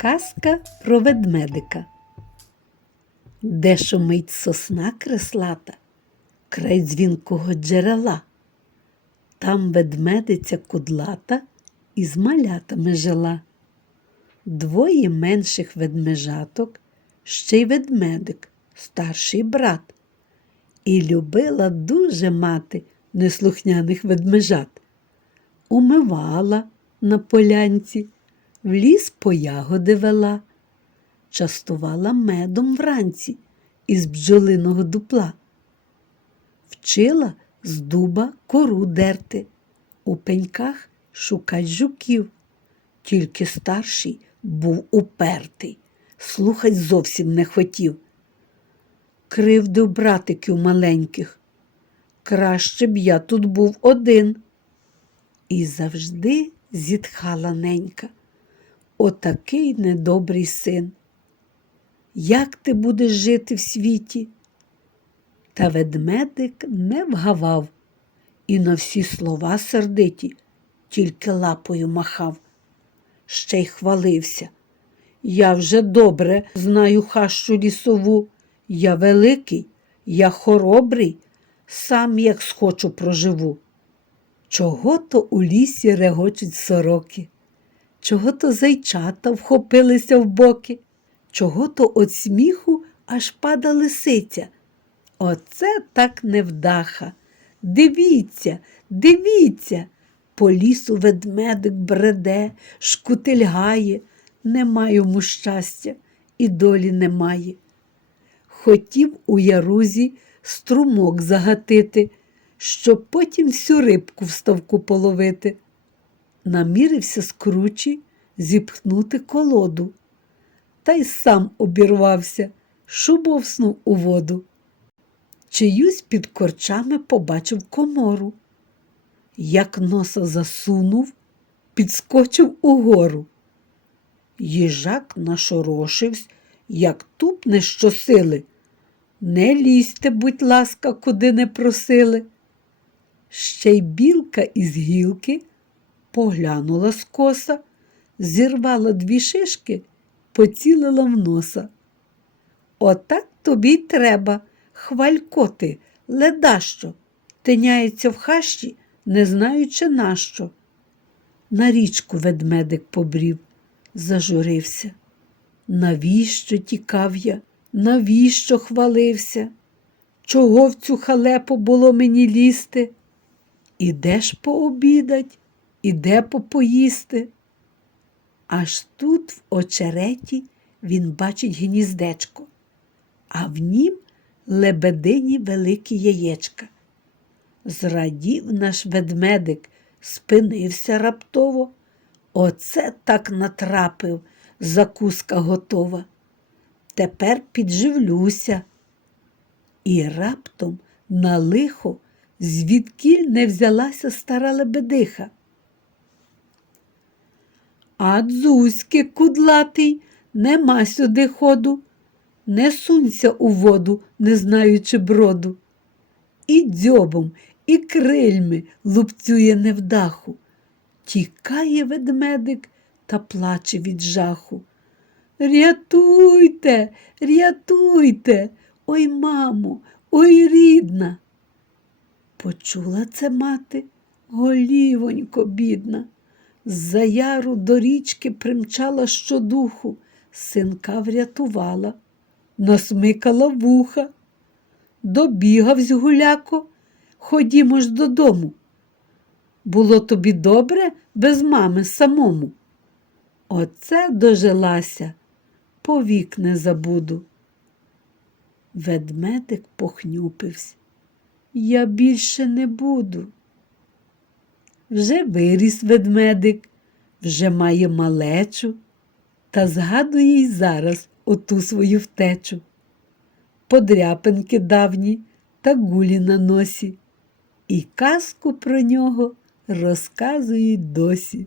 Казка про ведмедика. Де шумить сосна креслата, край дзвінкого джерела. Там ведмедиця кудлата із малятами жила. Двоє менших ведмежаток, ще й ведмедик, старший брат. І любила дуже мати неслухняних ведмежат. Умивала на полянці, в ліс по ягоди вела, частувала медом вранці із бджолиного дупла, вчила з дуба кору дерти, у пеньках шукать жуків. Тільки старший був упертий, слухать зовсім не хотів. Кривдив братиків маленьких. Краще б я тут був один. І завжди зітхала ненька. Отакий недобрий син. Як ти будеш жити в світі? Та ведмедик не вгавав і на всі слова сердиті тільки лапою махав. Ще й хвалився. Я вже добре знаю хащу лісову. Я великий, я хоробрий, сам як схочу проживу. Чого то у лісі регочуть сороки, чого то зайчата вхопилися в боки, чого то от сміху аж пада лисиця. Оце так невдаха. Дивіться, дивіться, по лісу ведмедик бреде, шкутильгає, нема йому щастя і долі немає. Хотів у ярузі струмок загатити, щоб потім всю рибку в ставку половити. Намірився з кручі зіпхнути колоду, та й сам обірвався, шубовснув у воду. Чиюсь під корчами побачив комору. Як носа засунув, підскочив угору. Їжак нашорошився, як тупне щосили. Не лізьте, будь ласка, куди не просили. Ще й білка із гілки поглянула скоса, зірвала дві шишки, поцілила в носа. Отак тобі й треба, хвалько ти, ледащо, тиняється в хащі, не знаючи нащо. На річку ведмедик побрів, зажурився. Навіщо тікав я? Навіщо хвалився? Чого в цю халепу було мені лізти? Іде ж пообідать, іде попоїсти. Аж тут, в очереті, він бачить гніздечко, а в нім лебедині великі яєчка. Зрадів наш ведмедик, спинився раптово. Оце так натрапив, закуска готова. Тепер підживлюся. І раптом на лихо звідкіль не взялася стара лебедиха. А дзузьки кудлатий, нема сюди ходу, не сунься у воду, не знаючи броду. І дзьобом, і крильми лупцює невдаху. Тікає ведмедик та плаче від жаху. Рятуйте, рятуйте, ой, мамо, ой рідна. Почула це мати, голівонько, бідна. З-за яру до річки примчала щодуху, синка врятувала, насмикала вуха. Добігав гуляко, ходімо ж додому. Було тобі добре без мами самому. Оце дожилася, повік не забуду. Ведмедик похнюпився. Я більше не буду. Вже виріс ведмедик, вже має малечу, та згадує й зараз оту свою втечу. Подряпинки давні та гулі на носі, і казку про нього розказують досі.